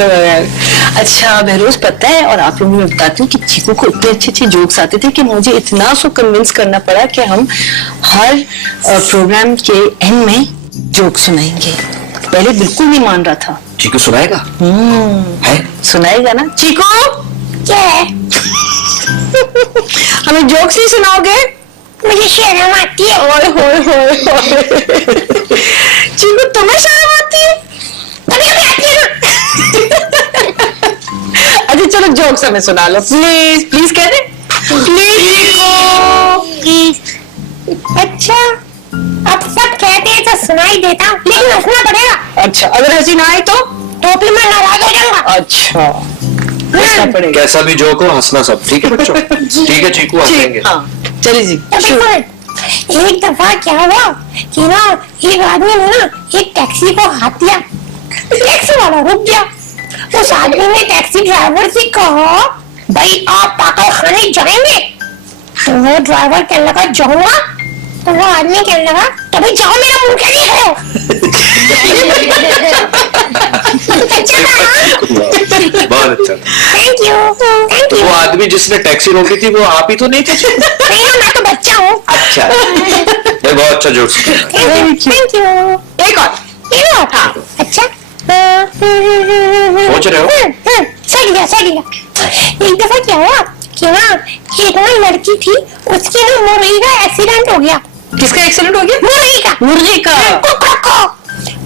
अच्छा बहरोज, पता है, और आप लोगों को बताती हूँ कि चीकू को इतने अच्छे अच्छे जोक्स आते थे कि मुझे इतना सो कन्विंस करना पड़ा कि हम हर प्रोग्राम के एंड में जोक सुनाएंगे। पहले बिल्कुल नहीं मान रहा था। चीकू सुनाएगा? है? सुनाएगा ना चीकू? क्या है? हमें जोक्स नहीं सुनाओगे? मुझे शर्म आती है। ओए होए होए होए। चीकू तुम्हें शर्म आती है? कभी कभी आती है ना। अच्छा चलो जोक्स हमें सुना लो प्लीज, प्लीज कह दे प्लीज। अच्छा, अब सब कहते हैं तो सुनाई देता हूँ, लेकिन हंसना पड़ेगा। अच्छा, अगर हंसी ना आए तो? टोपी में नाराज हो जाऊंगा। अच्छा, हंसना पड़ेगा। कैसा भी जोक हो, हंसना सब। ठीक है बच्चों? ठीक है चीकू, हंसेंगे। हाँ चलिए जी। तो देखो, एक दफा क्या हुआ कि ना एक आदमी ने ना एक टैक्सी को हाथ दिया। टैक्सी वाला रुक गया। उस आदमी ने टैक्सी ड्राइवर से कहा, भाई आप पाकल खाने जाएंगे? तो वो ड्राइवर कहने लगा जाऊंगा। तो वो आदमी कहने लगा, तो भाई जाओ, मेरा मुंह क्या नहीं है। बहुत अच्छा। Thank you, thank you. वो आदमी जिसने टैक्सी रोकी थी वो आप ही तो नहीं थे? नहीं, मैं तो बच्चा हूँ। अच्छा, ये बहुत अच्छा जोक सुना। Thank you. एक और। हाँ, अच्छा। सोच रहे हो? सही गया। एक दफा क्या हुआ कि ना एक ना लड़की थी, उसकी ना मुर्गी का एक्सीडेंट हो गया। किसका एक्सीडेंट हो गया? मुर्गी का।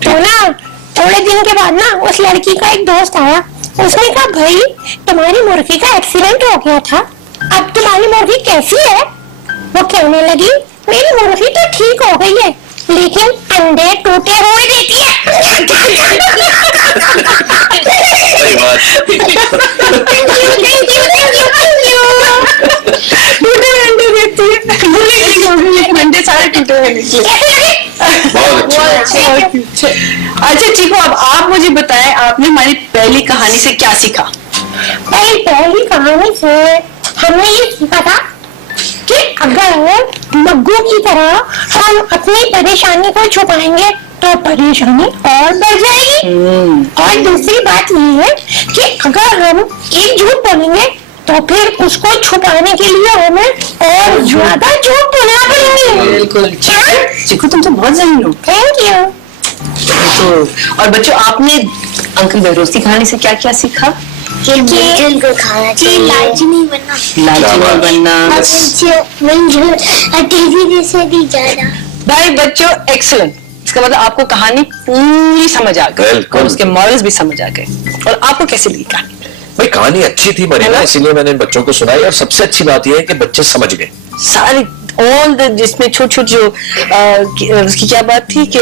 तो ना थोड़े दिन के बाद ना उस लड़की का एक दोस्त आया। उसने कहा, भाई तुम्हारी मुर्गी का एक्सीडेंट हो गया था, अब तुम्हारी मुर्गी कैसी है? वो कहने लगी, मेरी मुर्गी तो ठीक हो गई है, लेकिन अंडे टूटे हुए देती है। सही बात। Thank you. टूटे हुए अंडे देती है, लेकिन अंडे सारे टूटे हुए निकले। बहुत अच्छा। अच्छा चीकू, अब आप मुझे बताएं, आपने हमारी पहली कहानी से क्या सीखा? पहली कहानी से हमने ये सीखा था कि अगर मग्गू की तरह हम अपनी परेशानी को छुपाएंगे तो परेशानी और बढ़ जाएगी। और दूसरी बात ये है कि अगर हम एक झूठ बोलेंगे तो फिर उसको छुपाने के लिए हमें और ज्यादा झूठ बोलना पड़ेंगे। बिल्कुल चीकू, तुम तो बहुत जहीन हो। Thank you. तो और बच्चों, आपने अंकल बहरोज की कहानी से क्या क्या सीखा? कि मिलजुल कर खाना चाहिए, लालची नहीं बनना, लालची नहीं बनना। मिलजुल टीवी जैसे भी ज्यादा। भाई बच्चों, एक्सीलेंट। इसका मतलब आपको कहानी पूरी समझ आ गई और उसके मॉरल्स भी समझ आ गए। और आपको कैसी लगी कहानी? भाई कहानी अच्छी थी मरीना, इसीलिए मैंने बच्चों को सुनाई। और सबसे अच्छी बात यह है कि बच्चे समझ गए सारी ऑल द, जिसमें छोट छोट जो उसकी क्या बात थी कि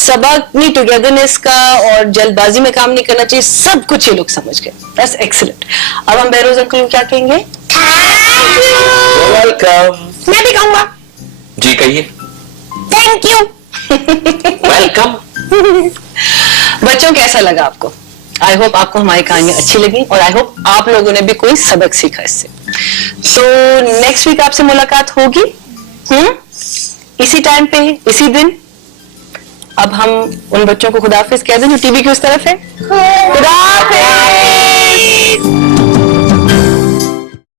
सबक नहीं, टुगेदरनेस का और जल्दबाजी में काम नहीं करना चाहिए, सब कुछ ये लोग समझ गए। That's excellent. अब हम बहरोज अंकल को क्या कहेंगे? वेलकम। मैं भी कहूंगा। जी कहिए। Thank you. वेलकम। बच्चों, कैसा लगा आपको? आई होप आपको हमारी कहानी अच्छी लगी और आई होप आप लोगों ने भी कोई सबक सीखा इससे। तो नेक्स्ट वीक आपसे मुलाकात होगी इसी टाइम पे, इसी दिन। अब हम उन बच्चों को खुदाफिज कह दें जो टीवी की उस तरफ है। खुदाफिज।